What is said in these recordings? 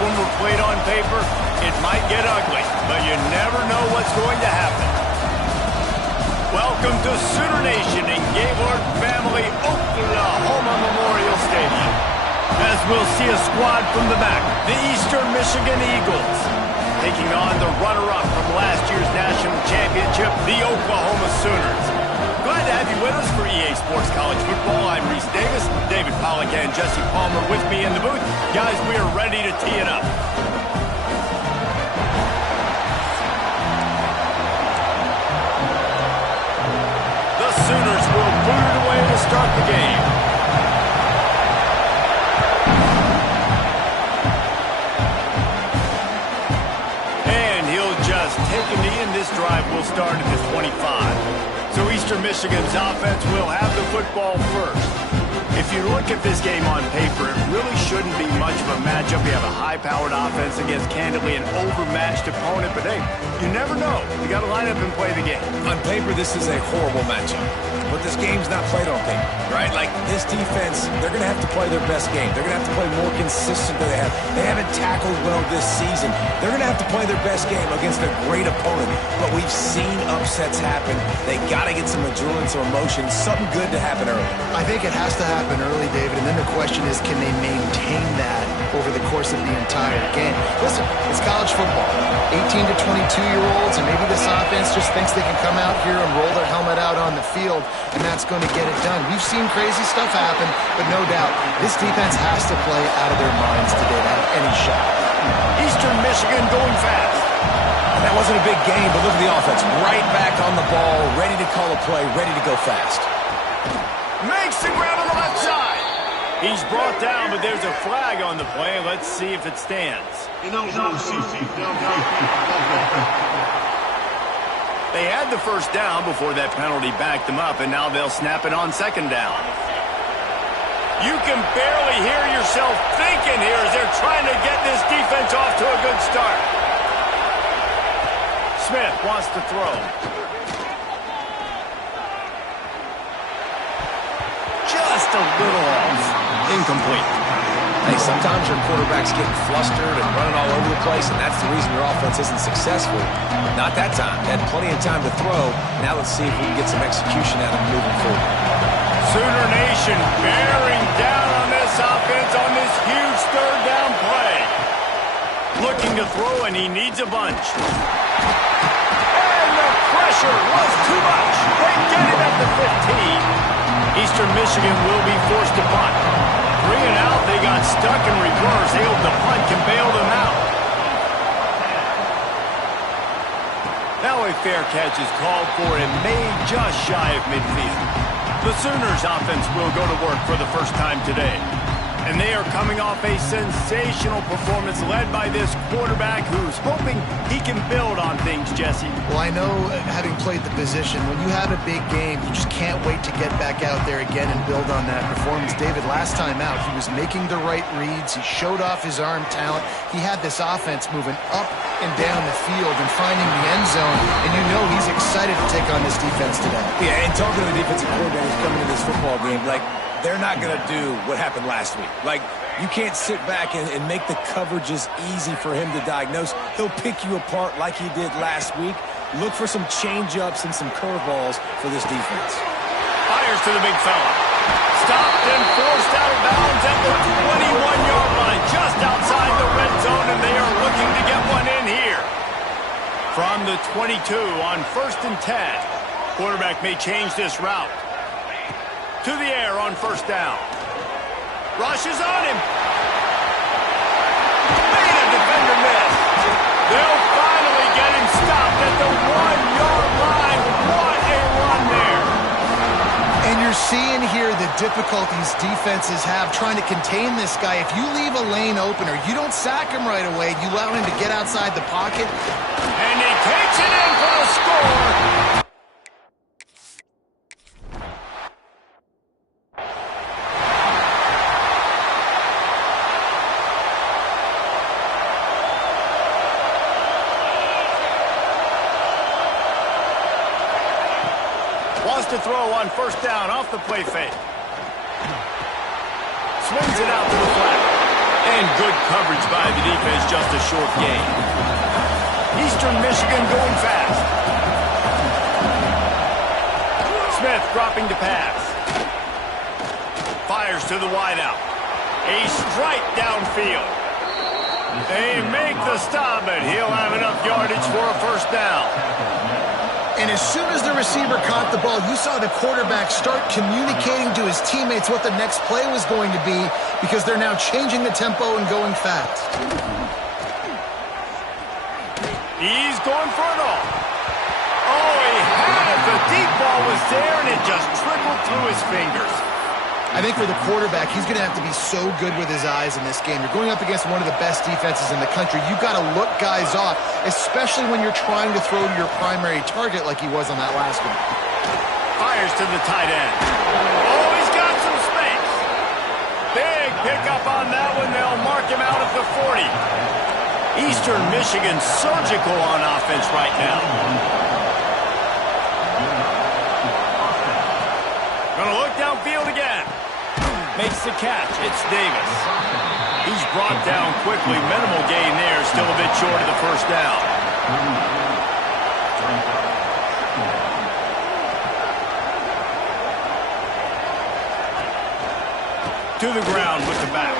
when we're played on paper, it might get ugly, but you never know what's going to happen. Welcome to Sooner Nation in Gaylord Family Oklahoma Memorial Stadium. As we'll see a squad from the back, the Eastern Michigan Eagles, taking on the runner-up from last year's national championship, the Oklahoma Sooners. Glad to have you with us for EA Sports College Football. I'm Reese Davis, David Pollack and Jesse Palmer with me in the booth. Guys, we are ready to tee it up. The Sooners will boot it away to start the game. And he'll just take a knee, and this drive will start at the 25. So Eastern Michigan's offense will have the football first. If you look at this game on paper, it really shouldn't be much of a matchup. You have a high-powered offense against, candidly, an overmatched opponent. But, hey, you never know. You got to line up and play the game. On paper, this is a horrible matchup. But this game's not played on paper, right? Like, this defense, they're going to have to play their best game. They're going to have to play more consistent than they have. They haven't tackled well this season. They're going to have to play their best game against a great opponent. But we've seen upsets happen. They got to get some adrenaline, some emotion, something good to happen early. I think it has to happen early, David, and then the question is, can they maintain that over the course of the entire game? Listen, it's college football. 18 to 22-year-olds, and maybe this offense just thinks they can come out here and roll their helmet out on the field, and that's going to get it done. We've seen crazy stuff happen, but no doubt, this defense has to play out of their minds today to have any shot. Eastern Michigan going fast. And that wasn't a big game, but look at the offense. Right back on the ball, ready to call a play, ready to go fast. Makes the grab on the left side. He's brought down, but there's a flag on the play. Let's see if it stands. They had the first down before that penalty backed them up, and now they'll snap it on second down. You can barely hear yourself thinking here as they're trying to get this defense off to a good start. Smith wants to throw. Just a little off. Incomplete. Hey, sometimes your quarterback's getting flustered and running all over the place, and that's the reason your offense isn't successful. Not that time. They had plenty of time to throw. Now let's see if we can get some execution out of them moving forward. Sooner Nation bearing down on this offense on this huge third down play. Looking to throw, and he needs a bunch. And the pressure was too much. They get it at the 15. Eastern Michigan will be forced to punt. 3 and out, they got stuck in reverse. They hope the punt can bail them out. Now a fair catch is called for and made just shy of midfield. The Sooners offense will go to work for the first time today. And they are coming off a sensational performance led by this quarterback who's hoping he can build on things, Jesse. Well, I know, having played the position, when you have a big game, you just can't wait to get back out there again and build on that performance. David, last time out, he was making the right reads. He showed off his arm talent. He had this offense moving up and down the field and finding the end zone. And you know he's excited to take on this defense today. Yeah, and talking to the defensive coordinators coming into this football game, like, they're not going to do what happened last week. Like, you can't sit back and make the coverages easy for him to diagnose. He'll pick you apart like he did last week. Look for some change-ups and some curveballs for this defense. Fires to the big fella. Stopped and forced out of bounds at the 21-yard line, just outside the red zone, and they are looking to get one in here. From the 22 on 1st and 10. Quarterback may change this route. To the air on first down. Rushes on him. Made a defender miss. They'll finally get him stopped at the 1-yard line. What a run there. And you're seeing here the difficulties defenses have trying to contain this guy. If you leave a lane open or you don't sack him right away, you allow him to get outside the pocket. And he takes it in for the score. Wants to throw on first down off the play fake. Swings it out to the flat. And And good coverage by the defense, just a short gain. Eastern Michigan going fast. Smith dropping to pass. Fires to the wideout. A strike downfield. They make the stop, but he'll have enough yardage for a first down. And as soon as the receiver caught the ball, you saw the quarterback start communicating to his teammates what the next play was going to be because they're now changing the tempo and going fast. He's going for it all. Oh, he had it. The deep ball was there, and it just trickled through his fingers. I think for the quarterback, he's going to have to be so good with his eyes in this game. You're going up against one of the best defenses in the country. You've got to look guys off, especially when you're trying to throw to your primary target like he was on that last one. Fires to the tight end. Oh, he's got some space. Big pickup on that one. They'll mark him out at the 40. Eastern Michigan surgical on offense right now. Gonna look downfield again. Makes the catch. It's Davis. He's brought down quickly. Minimal gain there. Still a bit short of the first down. To the ground with the back.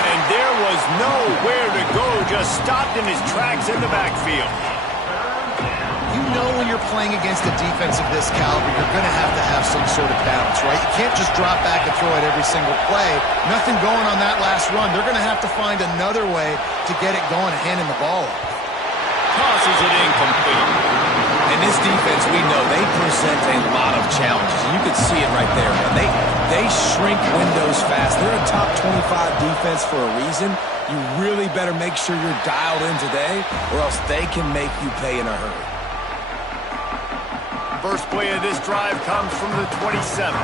And there was nowhere to go. Just stopped in his tracks in the backfield. You know when you're playing against a defense of this caliber, you're going to have some sort of balance, right? You can't just drop back and throw it every single play. Nothing going on that last run. They're going to have to find another way to get it going and handing the ball up. Tosses it incomplete. And this defense, we know, they present a lot of challenges. And you can see it right there, man. They shrink windows fast. They're a top 25 defense for a reason. You really better make sure you're dialed in today, or else they can make you pay in a hurry. First play of this drive comes from the 27.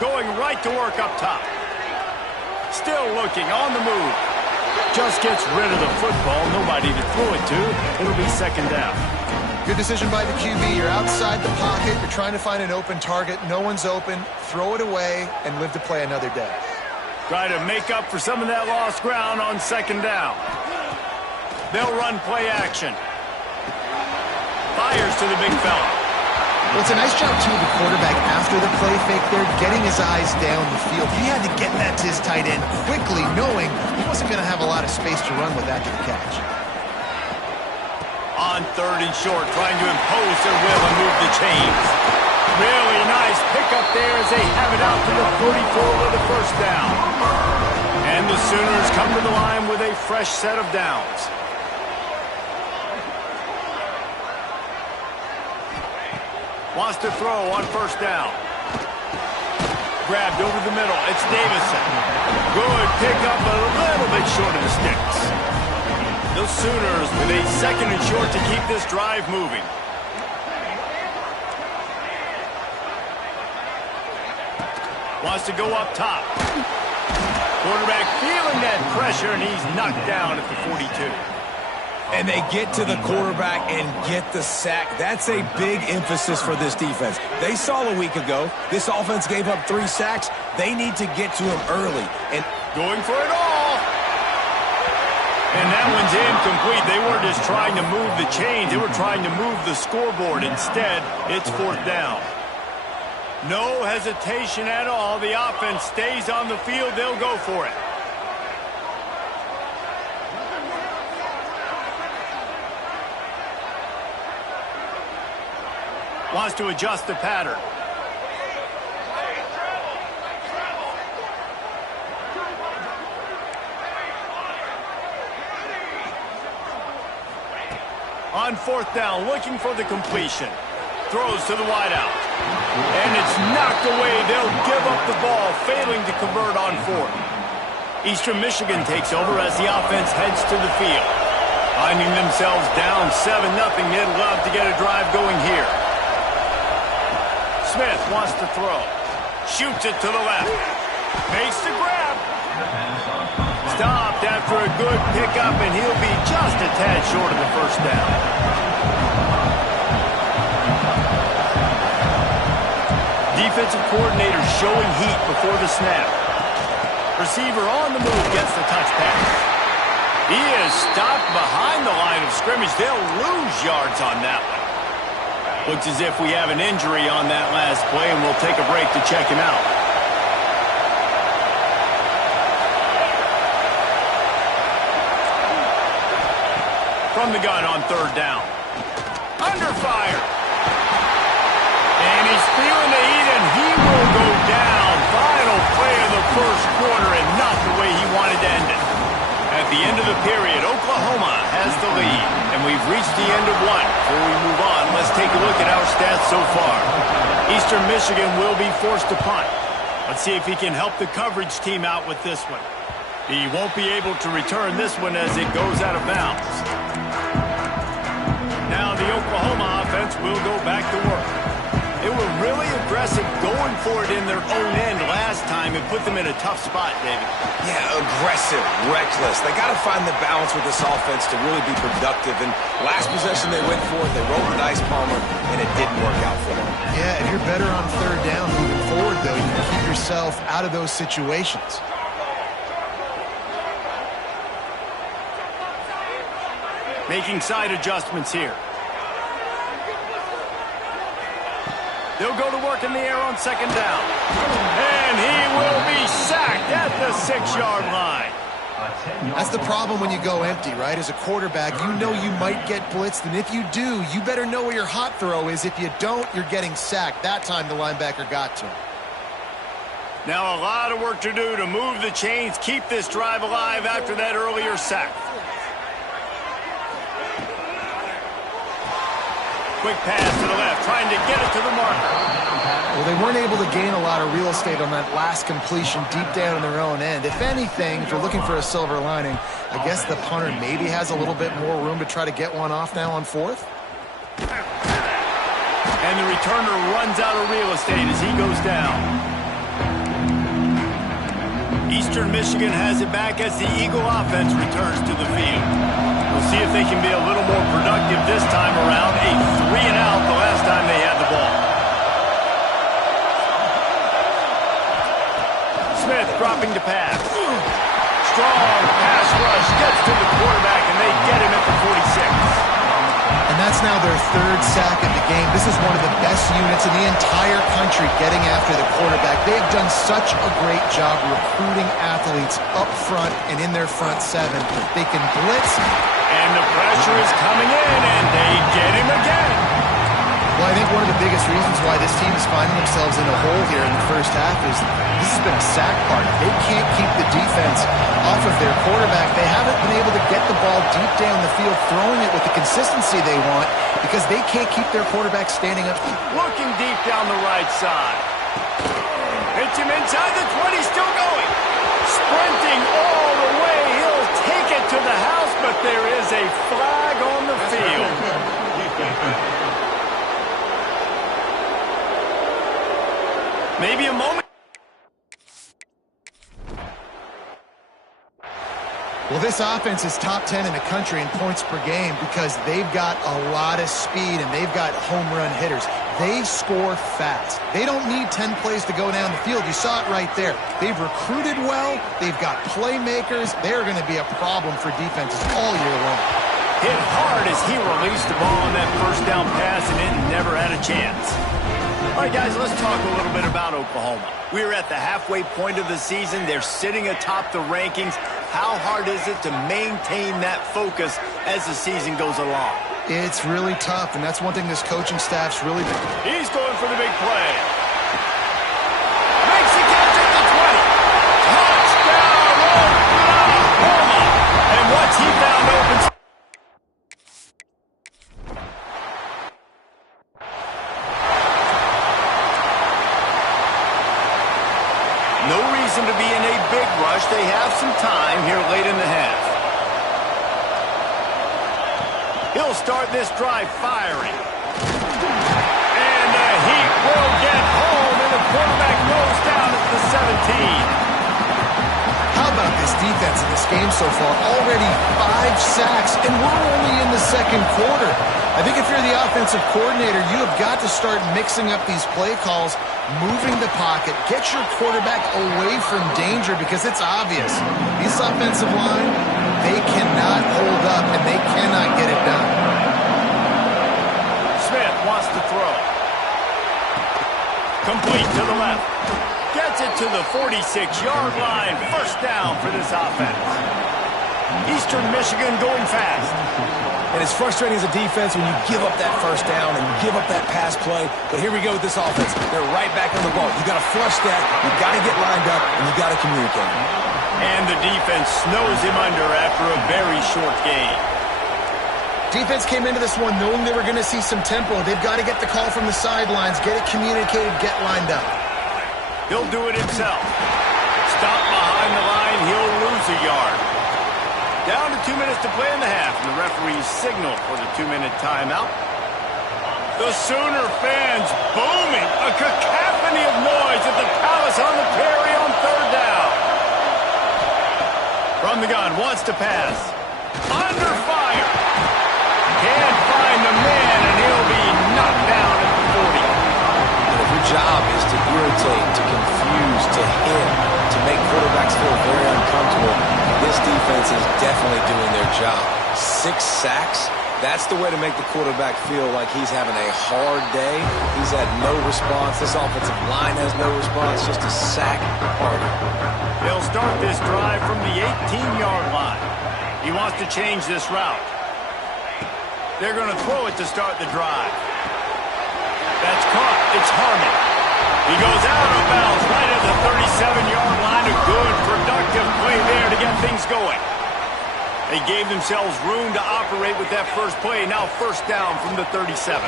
Going right to work up top. Still looking on the move. Just gets rid of the football. Nobody to throw it to. It'll be second down. Good decision by the QB. You're outside the pocket. You're trying to find an open target. No one's open. Throw it away and live to play another day. Try to make up for some of that lost ground on second down. They'll run play action. Fires to the big fella. Well, it's a nice job, too, of the quarterback after the play fake there, getting his eyes down the field. He had to get that to his tight end quickly, knowing he wasn't going to have a lot of space to run with after the catch. On third and short, trying to impose their will and move the chains. Really nice pickup there as they have it out to the 44 with the first down. And the Sooners come to the line with a fresh set of downs. Wants to throw on first down. Grabbed over the middle. It's Davison. Good pickup, but a little bit short of the sticks. The Sooners with a second and short to keep this drive moving. Wants to go up top. Quarterback feeling that pressure, and he's knocked down at the 42. And they get to the quarterback and get the sack. That's a big emphasis for this defense. They saw a week ago, this offense gave up 3 sacks. They need to get to him early. And going for it all. And that one's incomplete. They weren't just trying to move the chains. They were trying to move the scoreboard. Instead, it's fourth down. No hesitation at all. The offense stays on the field. They'll go for it. Wants to adjust the pattern. On fourth down, looking for the completion. Throws to the wideout. And it's knocked away. They'll give up the ball, failing to convert on fourth. Eastern Michigan takes over as the offense heads to the field. Finding themselves down 7-0, they'd love to get a drive going here. Smith wants to throw. Shoots it to the left. Makes the grab. Stopped after a good pickup, and he'll be just a tad short of the first down. Defensive coordinator showing heat before the snap. Receiver on the move gets the touch pass. He is stopped behind the line of scrimmage. They'll lose yards on that one. Looks as if we have an injury on that last play, and we'll take a break to check him out. From the gun on third down. Under fire. And he's feeling the heat, and he will go down. Final play of the first quarter, and not the way he wanted to end it. At the end of the period, Oklahoma has the lead, and we've reached the end of one. Before we move on, let's take a look at our stats so far. Eastern Michigan will be forced to punt. Let's see if he can help the coverage team out with this one. He won't be able to return this one as it goes out of bounds. Now the Oklahoma offense will go back to work. They were really aggressive going for it in their own end last time and put them in a tough spot, David. Yeah, aggressive, reckless. They got to find the balance with this offense to really be productive. And last possession they went for it, they rolled the dice, Palmer, and it didn't work out for them. Yeah, if you're better on third down moving forward, though, you can keep yourself out of those situations. Making side adjustments here. They'll go to work in the air on second down. And he will be sacked at the 6-yard line. That's the problem when you go empty, right? As a quarterback, you know you might get blitzed, and if you do, you better know where your hot throw is. If you don't, you're getting sacked. That time the linebacker got to him. Now a lot of work to do to move the chains, keep this drive alive after that earlier sack. Quick pass to the left, trying to get it to the marker. Well, they weren't able to gain a lot of real estate on that last completion deep down in their own end. If anything, if you're looking for a silver lining, I guess the punter maybe has a little bit more room to try to get one off now on fourth. And the returner runs out of real estate as he goes down. Eastern Michigan has it back as the Eagle offense returns to the field. We'll see if they can be a little more productive this time around. A 3-and-out the last time they had the ball. Smith dropping to pass. Strong pass rush gets to the quarterback, and they get him at the 46. And that's now their third sack of the game. This is one of the best units in the entire country getting after the quarterback. They have done such a great job recruiting athletes up front and in their front seven. They can blitz. And the pressure is coming in, and they get him again. Well, I think one of the biggest reasons why this team is finding themselves in a hole here in the first half is this has been a sack party. They can't keep the defense off of their quarterback. They haven't been able to get the ball deep down the field, throwing it with the consistency they want because they can't keep their quarterback standing up. Looking deep down the right side. Hits him inside the 20, still going. Sprinting all the way. He'll take it to the house, but there is a flag on the field. Maybe a moment. Well, this offense is top 10 in the country in points per game because they've got a lot of speed and they've got home run hitters. They score fast. They don't need 10 plays to go down the field. You saw it right there. They've recruited well. They've got playmakers. They're going to be a problem for defenses all year long. Hit hard as he released the ball on that first down pass, and it never had a chance. All right, guys, let's talk a little bit about Oklahoma. We're at the halfway point of the season. They're sitting atop the rankings. How hard is it to maintain that focus as the season goes along? It's really tough, and that's one thing this coaching staff's really been. He's going for the big play. Makes the catch at the 20. Touchdown, Oklahoma! And once he found open... No reason to be in a big rush. They have some time here late in the half. He'll start this drive firing. And the Heat will get home, and the quarterback goes down at the 17. How about this defense in this game so far? Already 5 sacks, and we're only in the second quarter. I think if you're the offensive coordinator, you have got to start mixing up these play calls, moving the pocket, get your quarterback away from danger because it's obvious. This offensive line, they cannot hold up and they cannot get it done. Smith wants to throw. Complete to the left. Gets it to the 46-yard line. First down for this offense. Eastern Michigan going fast. And it's frustrating as a defense when you give up that first down and give up that pass play. But here we go with this offense. They're right back on the ball. You got to flush that. You got to get lined up, and you got to communicate. And the defense snows him under after a very short game. Defense came into this one knowing they were going to see some tempo. They've got to get the call from the sidelines, get it communicated, get lined up. He'll do it himself. Stop behind the line. He'll lose a yard. Down to 2 minutes to play in the half, and the referees signal for the 2-minute timeout. The Sooner fans booming, a cacophony of noise at the Palace on the Prairie on third down. From the gun, wants to pass. Under fire. Can't find the man, and he'll be knocked down at the 40. And if your job is to irritate, to confuse, to hit, to make quarterbacks feel very uncomfortable, this defense is definitely doing their job. 6 sacks, that's the way to make the quarterback feel like he's having a hard day. He's had no response. This offensive line has no response, just a sack harder. They'll start this drive from the 18-yard line. He wants to change this route. They're going to throw it to start the drive. That's caught. It's Harmon. He goes out of bounds right at the 37-yard line. A good, productive play there to get things going. They gave themselves room to operate with that first play. Now first down from the 37.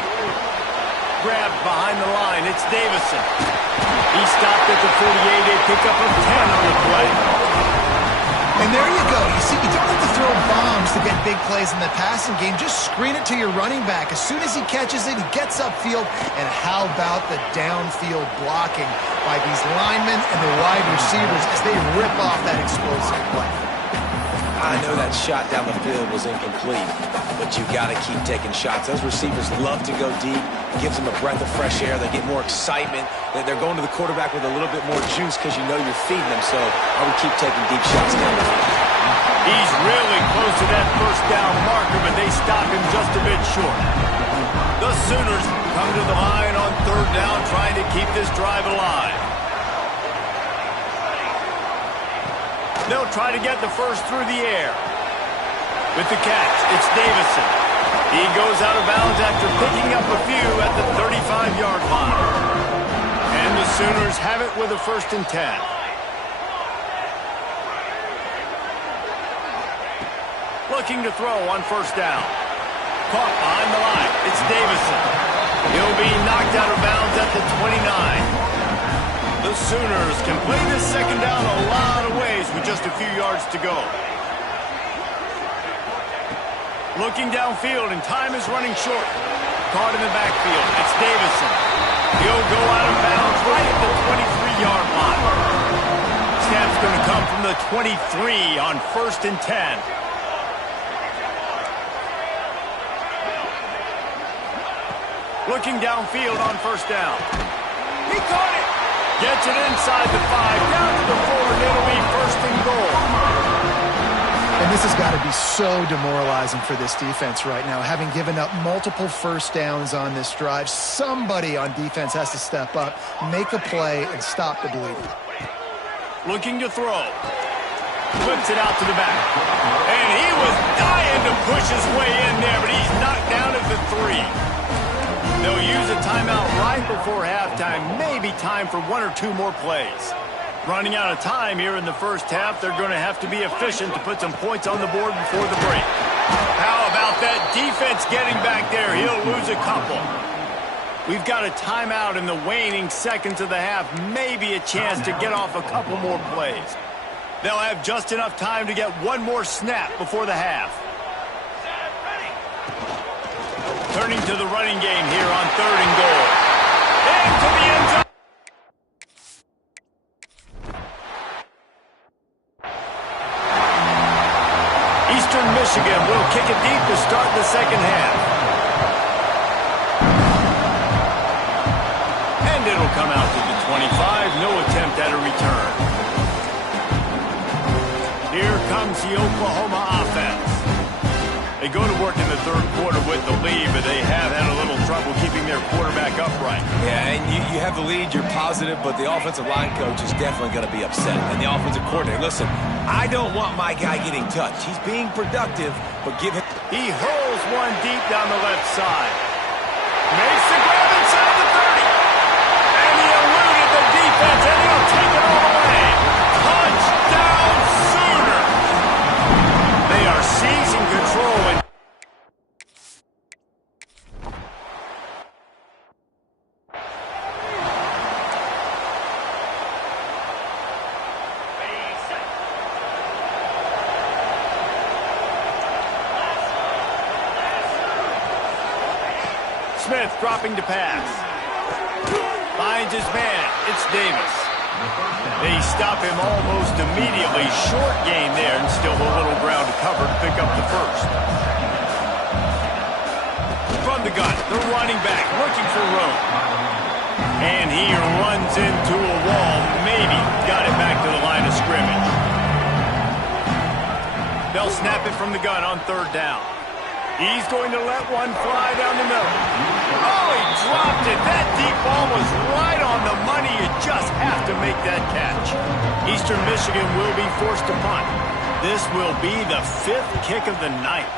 Grabbed behind the line. It's Davison. He stopped at the 48. A pickup of 10 on the play. And there you go. You see, you don't have to throw bombs to get big plays in the passing game. Just screen it to your running back. As soon as he catches it, he gets upfield. And how about the downfield blocking by these linemen and the wide receivers as they rip off that explosive play? I know that shot down the field was incomplete, but you got to keep taking shots. Those receivers love to go deep. It gives them a breath of fresh air. They get more excitement. They're going to the quarterback with a little bit more juice because you know you're feeding them. So I would keep taking deep shots down the field. He's really close to that first down marker, but they stop him just a bit short. The Sooners come to the line on third down, trying to keep this drive alive. They'll try to get the first through the air. With the catch, it's Davison. He goes out of bounds after picking up a few at the 35-yard line. And the Sooners have it with a 1st and 10. Looking to throw on first down. Caught behind the line. It's Davison. He'll be knocked out of bounds at the 29. The Sooners can play this second down a lot of ways with just a few yards to go. Looking downfield, and time is running short. Caught in the backfield. It's Davison. He'll go out of bounds right at the 23-yard line. Snap's going to come from the 23 on 1st and 10. Looking downfield on first down. He caught it. Gets it inside the 5, down to the 4, and it'll be 1st and goal. And this has got to be so demoralizing for this defense right now. Having given up multiple first downs on this drive, somebody on defense has to step up, make a play, and stop the bleeding. Looking to throw. Flips it out to the back. And he was dying to push his way in there, but he's knocked down at the 3. They'll use a timeout right before halftime. Maybe time for 1 or 2 more plays. Running out of time here in the first half. They're going to have to be efficient to put some points on the board before the break. How about that defense getting back there? He'll lose a couple. We've got a timeout in the waning seconds of the half. Maybe a chance to get off a couple more plays. They'll have just enough time to get 1 more snap before the half. Turning to the running game here on 3rd and goal. Into the end zone. Eastern Michigan will kick it deep to start the second half. It'll come out to the 25. No attempt at a return. Here comes the Oklahoma offense. They go to work in the third quarter with the lead, but they have had a little trouble keeping their quarterback upright. Yeah, and you have the lead, you're positive, but the offensive line coach is definitely going to be upset. And the offensive coordinator, listen, I don't want my guy getting touched. He's being productive, but give him... He hurls one deep down the left side. Makes the grab inside the 30. And he eluded the defense, and he'll take it all the way. Touchdown Sooner! They are seizing control and Smith dropping to pass. Finds his man. It's Davis. They stop him almost immediately. Short gain there, and still a little ground to cover to pick up the first. From the gun, the running back looking for room. And he runs into a wall. Maybe got it back to the line of scrimmage. They'll snap it from the gun on third down. He's going to let one fly down the middle. Oh, he dropped it. That deep ball was right on the money. You just have to make that catch. Eastern Michigan will be forced to punt. This will be the 5th kick of the night.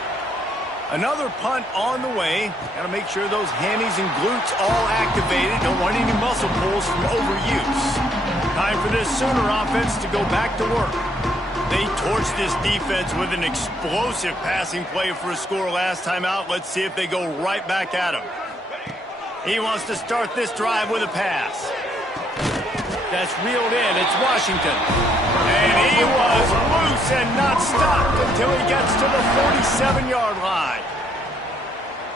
Another punt on the way. Got to make sure those hammies and glutes all activated. Don't want any muscle pulls from overuse. Time for this Sooner offense to go back to work. They torched this defense with an explosive passing play for a score last time out. Let's see if they go right back at him. He wants to start this drive with a pass. That's reeled in. It's Washington. And he was loose and not stopped until he gets to the 47-yard line.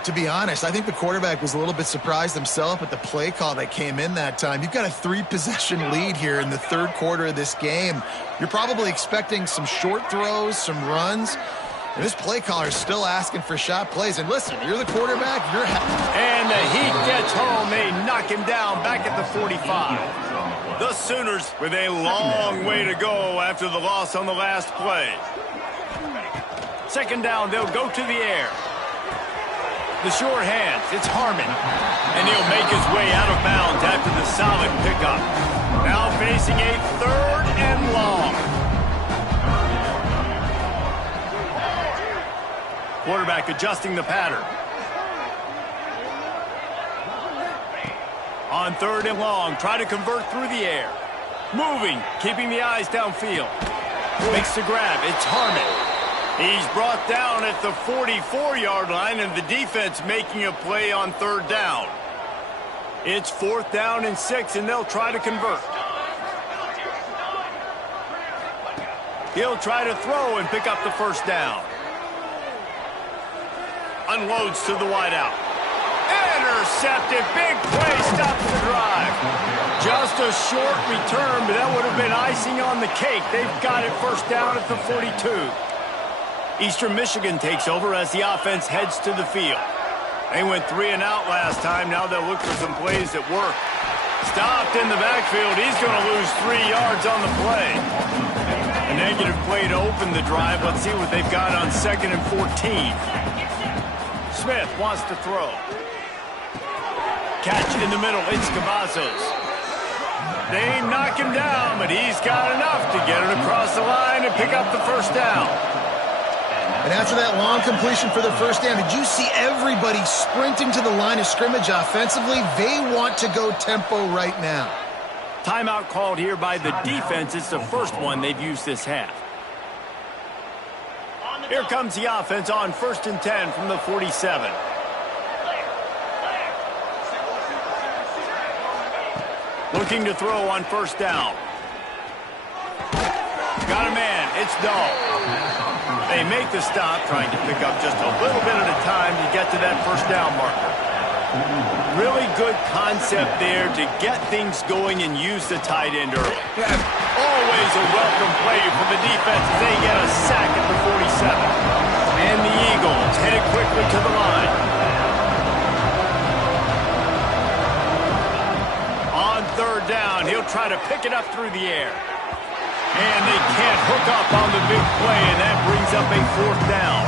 To be honest, I think the quarterback was a little bit surprised himself at the play call that came in that time. You've got a 3-possession lead here in the third quarter of this game. You're probably expecting some short throws, some runs. And this play caller is still asking for shot plays. And listen, you're the quarterback, you're happy. And the heat gets home. They knock him down back at the 45. The Sooners with a long way to go after the loss on the last play. Second down, they'll go to the air. The sure hands, it's Harmon. And he'll make his way out of bounds after the solid pickup. Now facing a third and long. Quarterback adjusting the pattern. On third and long, try to convert through the air. Moving, keeping the eyes downfield. Makes the grab, it's Harmon. He's brought down at the 44-yard line, and the defense making a play on third down. It's 4th down and 6, and they'll try to convert. He'll try to throw and pick up the first down. Unloads to the wideout. Intercepted. Big play. Stops the drive. Just a short return, but that would have been icing on the cake. They've got it first down at the 42. Eastern Michigan takes over as the offense heads to the field. They went 3 and out last time. Now they'll look for some plays that work. Stopped in the backfield. He's going to lose 3 yards on the play. A negative play to open the drive. Let's see what they've got on 2nd and 14. Smith wants to throw. Catch in the middle. It's Cavazos. They knock him down, but he's got enough to get it across the line and pick up the first down. And after that long completion for the first down, did you see everybody sprinting to the line of scrimmage offensively? They want to go tempo right now. Timeout called here by the defense. It's the first one they've used this half. Here comes the offense on 1st and 10 from the 47. Looking to throw on first down. Got a man. It's Dahl. They make the stop, trying to pick up just a little bit at a time to get to that first down marker. Really good concept there to get things going and use the tight end early. Always a welcome play for the defense as they get a sack at the 47. And the Eagles headed quickly to the line. On try to pick it up through the air. And they can't hook up on the big play, and that brings up a 4th down.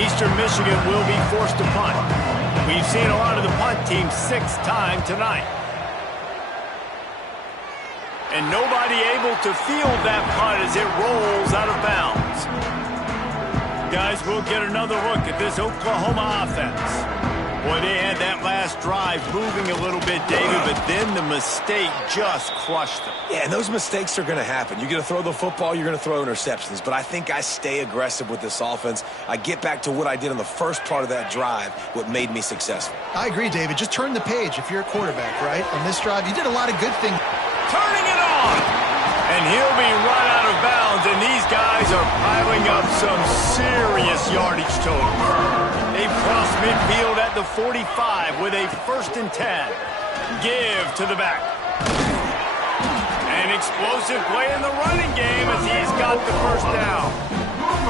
Eastern Michigan will be forced to punt. We've seen a lot of the punt team 6-time tonight. And nobody able to field that punt as it rolls out of bounds. Guys, we'll get another look at this Oklahoma offense. Boy, they had that last drive moving a little bit, David, but then the mistake just crushed them. Yeah, and those mistakes are going to happen. You're going to throw the football, you're going to throw interceptions. But I think I stay aggressive with this offense. I get back to what I did on the first part of that drive, what made me successful. I agree, David. Just turn the page if you're a quarterback, right? On this drive, you did a lot of good things. Turning it on! And he'll be run out of bounds, and these guys are piling up some serious yardage totals. They've crossed midfield at the 45 with a 1st and 10. Give to the back. An explosive play in the running game as he's got the 1st down.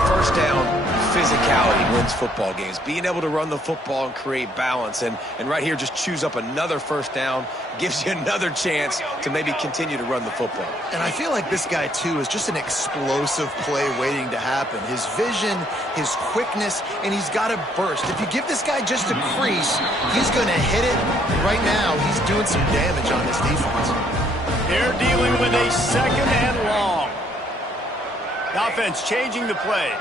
First down, physicality wins football games. Being able to run the football and create balance. And right here, just choose up another 1st down. Gives you another chance to maybe continue to run the football. And I feel like this guy, too, is just an explosive play waiting to happen. His vision, his quickness, and he's got a burst. If you give this guy just a crease, he's going to hit it. Right now, he's doing some damage on this defense. They're dealing with a 2nd and long. The offense changing the play.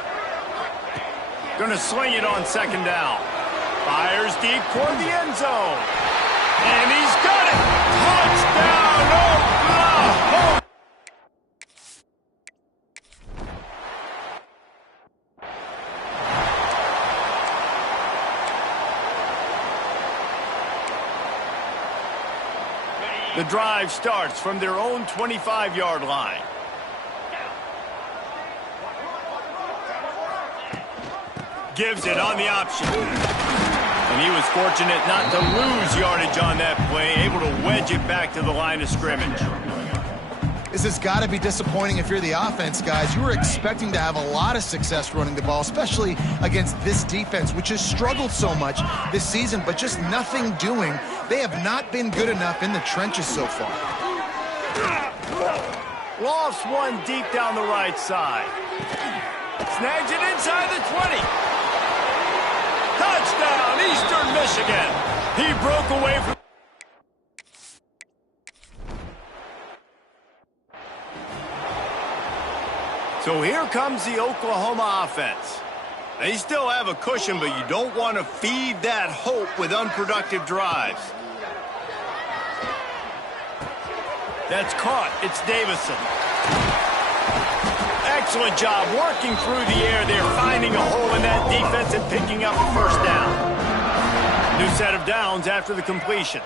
Going to sling it on 2nd down. Fires deep toward the end zone. And he's got it! Touchdown, Oklahoma! The drive starts from their own 25-yard line. Gives it on the option. And he was fortunate not to lose yardage on that play, able to wedge it back to the line of scrimmage. This has got to be disappointing if you're the offense, guys. You were expecting to have a lot of success running the ball, especially against this defense, which has struggled so much this season, but just nothing doing. They have not been good enough in the trenches so far. Lost one deep down the right side. Snags it inside the 20. Touchdown, Eastern Michigan. He broke away from... So here comes the Oklahoma offense. They still have a cushion, but you don't want to feed that hope with unproductive drives. That's caught. It's Davison. Excellent job working through the air there, finding a hole in that defense and picking up a 1st down. New set of downs after the completion.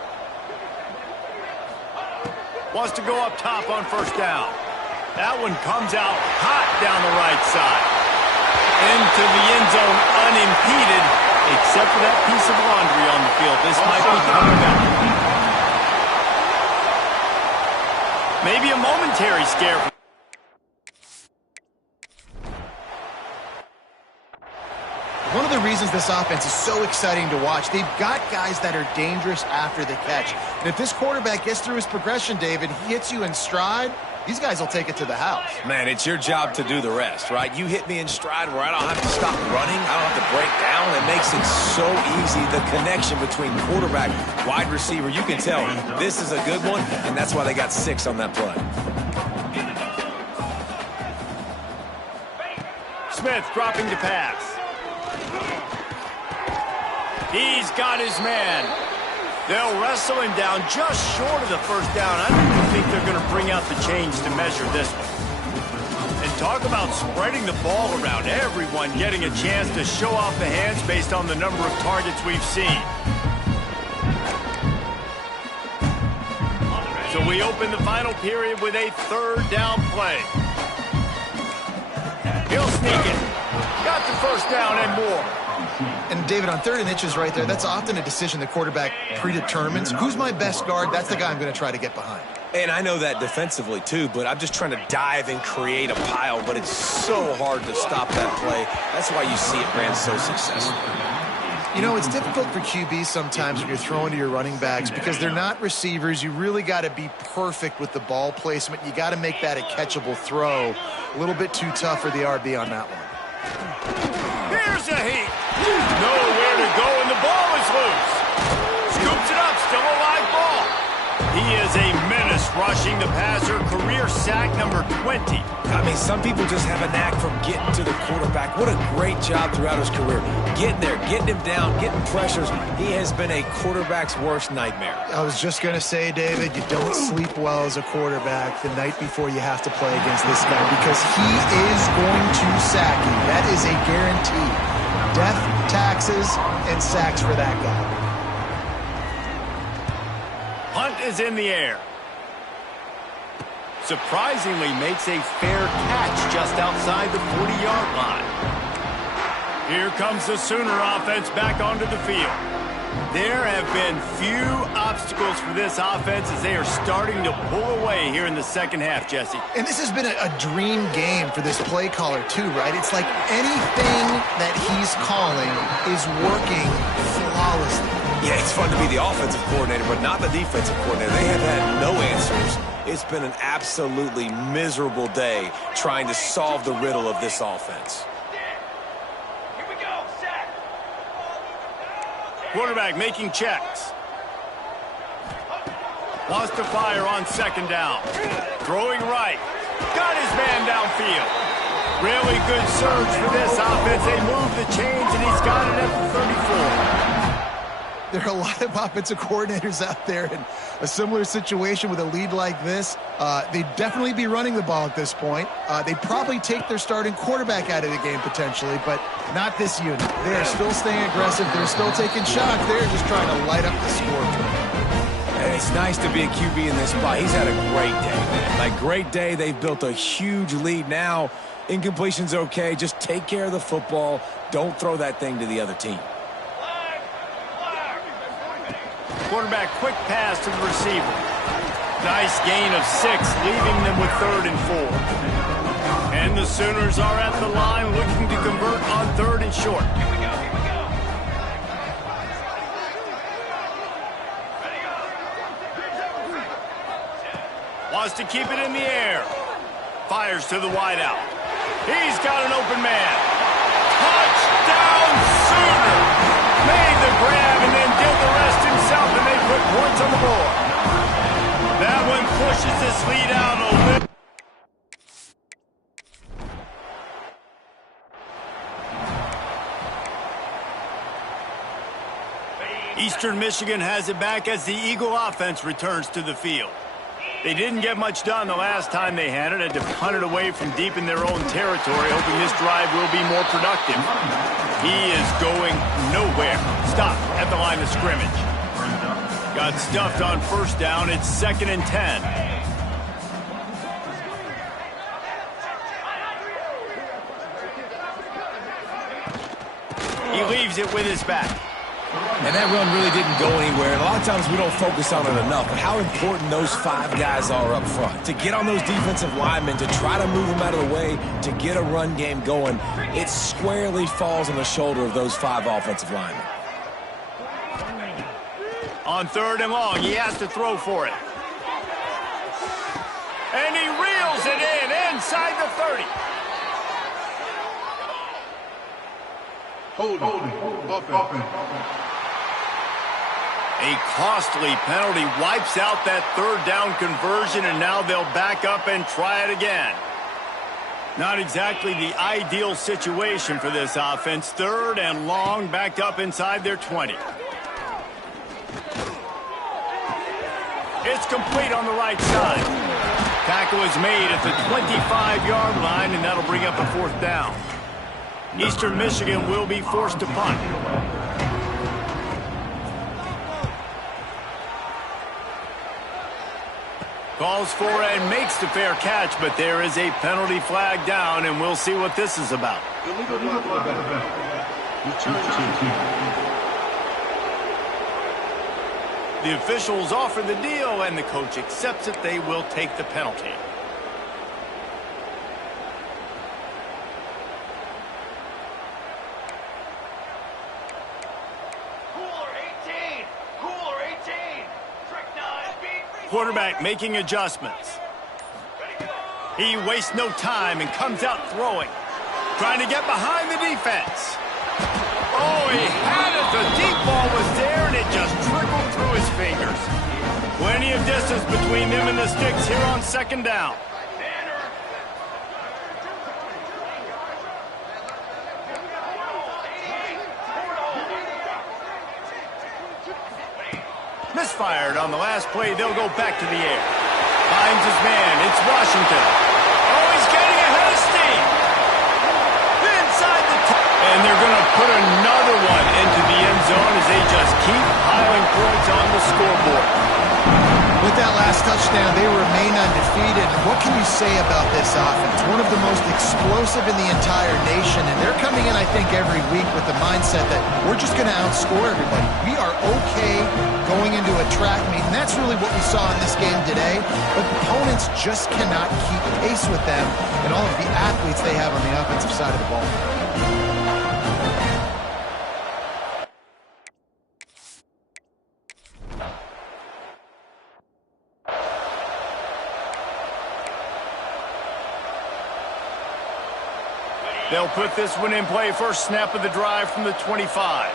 Wants to go up top on 1st down. That one comes out hot down the right side. Into the end zone unimpeded, except for that piece of laundry on the field. This might be coming back. Maybe a momentary scare. One of the reasons this offense is so exciting to watch, they've got guys that are dangerous after the catch. And if this quarterback gets through his progression, David, he hits you in stride, these guys will take it to the house. Man, it's your job to do the rest, right? You hit me in stride where I don't have to stop running. I don't have to break down. It makes it so easy. The connection between quarterback, wide receiver, you can tell this is a good one, and that's why they got 6 on that play. Smith dropping to pass. He's got his man. They'll wrestle him down just short of the 1st down. I don't even think they're going to bring out the chains to measure this one. And talk about spreading the ball around. Everyone getting a chance to show off the hands based on the number of targets we've seen. So we open the final period with a 3rd down play. He'll sneak it. Got the 1st down and more. And, David, on 3rd and inches right there, that's often a decision the quarterback predetermines. Who's my best guard? That's the guy I'm going to try to get behind. And I know that defensively, too, but I'm just trying to dive and create a pile, but it's so hard to stop that play. That's why you see it ran so successful. You know, it's difficult for QBs sometimes when you're throwing to your running backs because they're not receivers. You really got to be perfect with the ball placement. You got to make that a catchable throw. A little bit too tough for the RB on that one. Here's a heat. Nowhere to go, and the ball is loose. Scoops it up, still a live ball. He is a menace rushing the passer. Career sack number 20. I mean, some people just have a knack for getting to the quarterback. What a great job throughout his career. Getting there, getting him down, getting pressures. He has been a quarterback's worst nightmare. I was just going to say, David, you don't sleep well as a quarterback the night before you have to play against this guy because he is going to sack you. That is a guarantee. Death, taxes, and sacks for that guy. Hunt is in the air. Surprisingly makes a fair catch just outside the 40-yard line. Here comes the Sooner offense back onto the field. There have been few obstacles for this offense as they are starting to pull away here in the second half, Jesse. And this has been a dream game for this play caller too, right? It's like anything that he's calling is working flawlessly. Yeah, it's fun to be the offensive coordinator, but not the defensive coordinator. They have had no answers. It's been an absolutely miserable day trying to solve the riddle of this offense. Here we go, set. Quarterback making checks. Lost to fire on second down. Throwing right. Got his man downfield. Really good surge for this offense. They move the chains, and he's got it at the 34. There are a lot of offensive coordinators out there in a similar situation with a lead like this. They'd definitely be running the ball at this point. They'd probably take their starting quarterback out of the game potentially, but not this unit. They are still staying aggressive. They're still taking shots. They're just trying to light up the scoreboard. And it's nice to be a QB in this spot. He's had a great day, man. Like, great day. They've built a huge lead now. Incompletion's okay. Just take care of the football. Don't throw that thing to the other team. Quarterback quick pass to the receiver. Nice gain of 6, leaving them with 3rd and 4. And the Sooners are at the line looking to convert on 3rd and short. Here we go, here we go. Wants to keep it in the air. Fires to the wideout. He's got an open man. Touchdown Sooner! Made the grab and then did the rest himself, and they put points on the board. That one pushes this lead out a little. Eastern Michigan has it back as the Eagle offense returns to the field. They didn't get much done the last time they had to punt it away from deep in their own territory, hoping this drive will be more productive. He is going nowhere. Stop at the line of scrimmage. Got stuffed on first down. It's 2nd and 10. He leaves it with his back. And that run really didn't go anywhere. And a lot of times we don't focus on it enough, but how important those 5 guys are up front. To get on those defensive linemen, to try to move them out of the way, to get a run game going, it squarely falls on the shoulder of those 5 offensive linemen. On 3rd and long, he has to throw for it. And he reels it in inside the 30. Holding. A costly penalty wipes out that 3rd down conversion, and now they'll back up and try it again. Not exactly the ideal situation for this offense. 3rd and long, backed up inside their 20. It's complete on the right side. Tackle is made at the 25-yard line, and that'll bring up a 4th down. Eastern Michigan will be forced to punt. Calls for and makes the fair catch, but there is a penalty flag down, and we'll see what this is about. The officials offer the deal, and the coach accepts it. They will take the penalty. quarterback making adjustments. He wastes no time and comes out throwing. Trying to get behind the defense. Oh, he had it. The deep ball was there, and it just trickled through his fingers. Plenty of distance between them and the sticks here on second down. Misfired on the last play. They'll go back to the air. Finds his man. It's Washington. Oh, he's getting ahead of steam. Inside the and they're going to put another one into the end zone as they just keep piling points on the scoreboard. With that last touchdown, they remain undefeated. And what can you say about this offense? One of the most explosive in the entire nation. And they're coming in, I think, every week with the mindset that we're just going to outscore everybody. We are okay going into a track meet. And that's really what we saw in this game today. But opponents just cannot keep pace with them and all of the athletes they have on the offensive side of the ball. They'll put this one in play. First snap of the drive from the 25.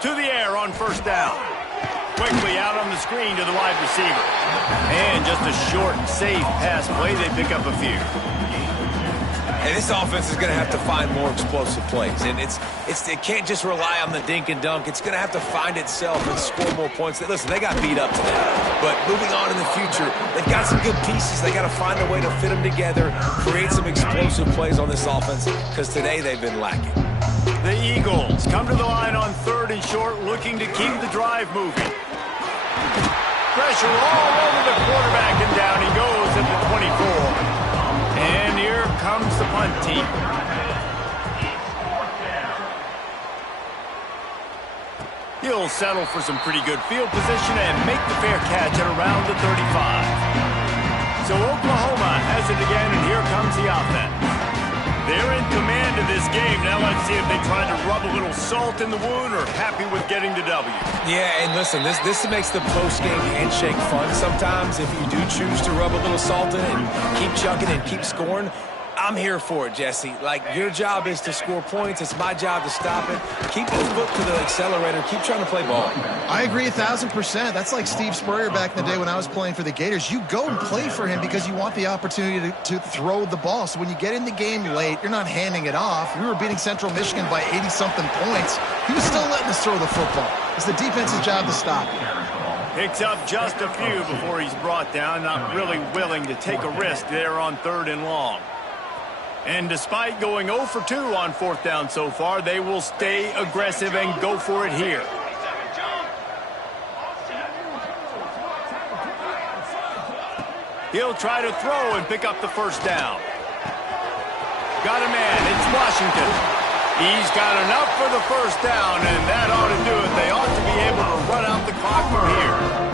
To the air on first down. Quickly out on the screen to the wide receiver. And just a short, safe pass play. They pick up a few. And this offense is going to have to find more explosive plays. And it can't just rely on the dink and dunk. It's going to have to find itself and score more points. Listen, they got beat up today. But moving on in the future, they've got some good pieces. They got to find a way to fit them together, create some explosive plays on this offense, because today they've been lacking. The Eagles come to the line on third and short, looking to keep the drive moving. Pressure all over the quarterback, and down he goes at the 24. And here comes the punt team. He'll settle for some pretty good field position and make the fair catch at around the 35. So Oklahoma has it again, and here comes the offense. They're in command of this game. Now let's see if they try to rub a little salt in the wound or happy with getting the W. Yeah, and listen, this makes the post-game handshake fun sometimes. If you do choose to rub a little salt in and keep chucking and keep scoring, I'm here for it, Jesse. Like, your job is to score points. It's my job to stop it. Keep the foot to the accelerator. Keep trying to play ball. I agree 1,000%. That's like Steve Spurrier back in the day when I was playing for the Gators. You go and play for him because you want the opportunity to throw the ball. So when you get in the game late, you're not handing it off. We were beating Central Michigan by 80-something points. He was still letting us throw the football. It's the defense's job to stop him. Picks up just a few before he's brought down. Not really willing to take a risk there on third and long. And despite going 0 for 2 on fourth down so far, they will stay aggressive and go for it here. He'll try to throw and pick up the first down. Got a man. It's Washington. He's got enough for the first down, and that ought to do it. They ought to be able to run out the clock from here.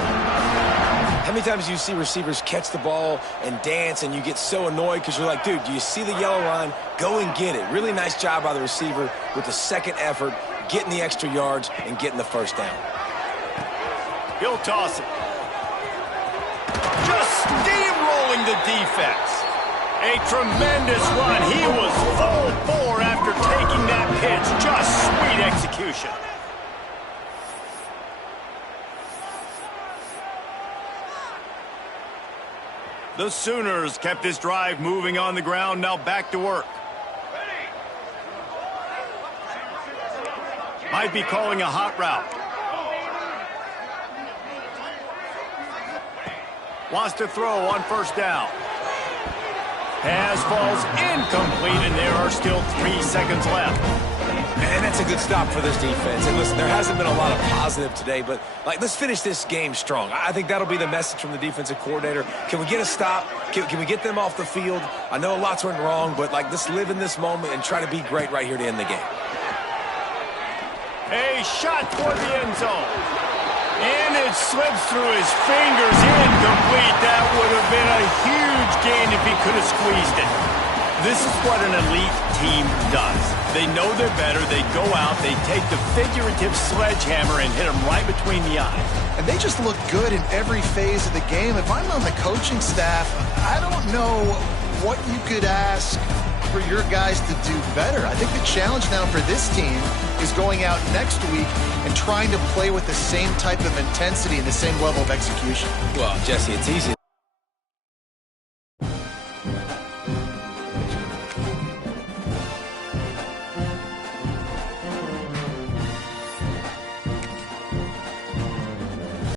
How many times do you see receivers catch the ball and dance and you get so annoyed because you're like, dude, do you see the yellow line? Go and get it. Really nice job by the receiver with the second effort, getting the extra yards and getting the first down. He'll toss it. Just steamrolling the defense. A tremendous run. He was full bore after taking that pitch. Just sweet execution. The Sooners kept this drive moving on the ground. Now back to work. Might be calling a hot route. Wants to throw on first down. Pass falls incomplete, and there are still 3 seconds left. And that's a good stop for this defense. And listen, there hasn't been a lot of positive today, but let's finish this game strong. I think that'll be the message from the defensive coordinator. Can we get a stop? Can we get them off the field? I know lots went wrong, but let's live in this moment and try to be great right here to end the game. A shot toward the end zone. And it slips through his fingers. Incomplete. That would have been a huge gain if he could have squeezed it. This is what an elite team does. They know they're better. They go out, they take the figurative sledgehammer and hit them right between the eyes. And they just look good in every phase of the game. If I'm on the coaching staff, I don't know what you could ask for your guys to do better. I think the challenge now for this team is going out next week and trying to play with the same type of intensity and the same level of execution. Well, Jesse, it's easy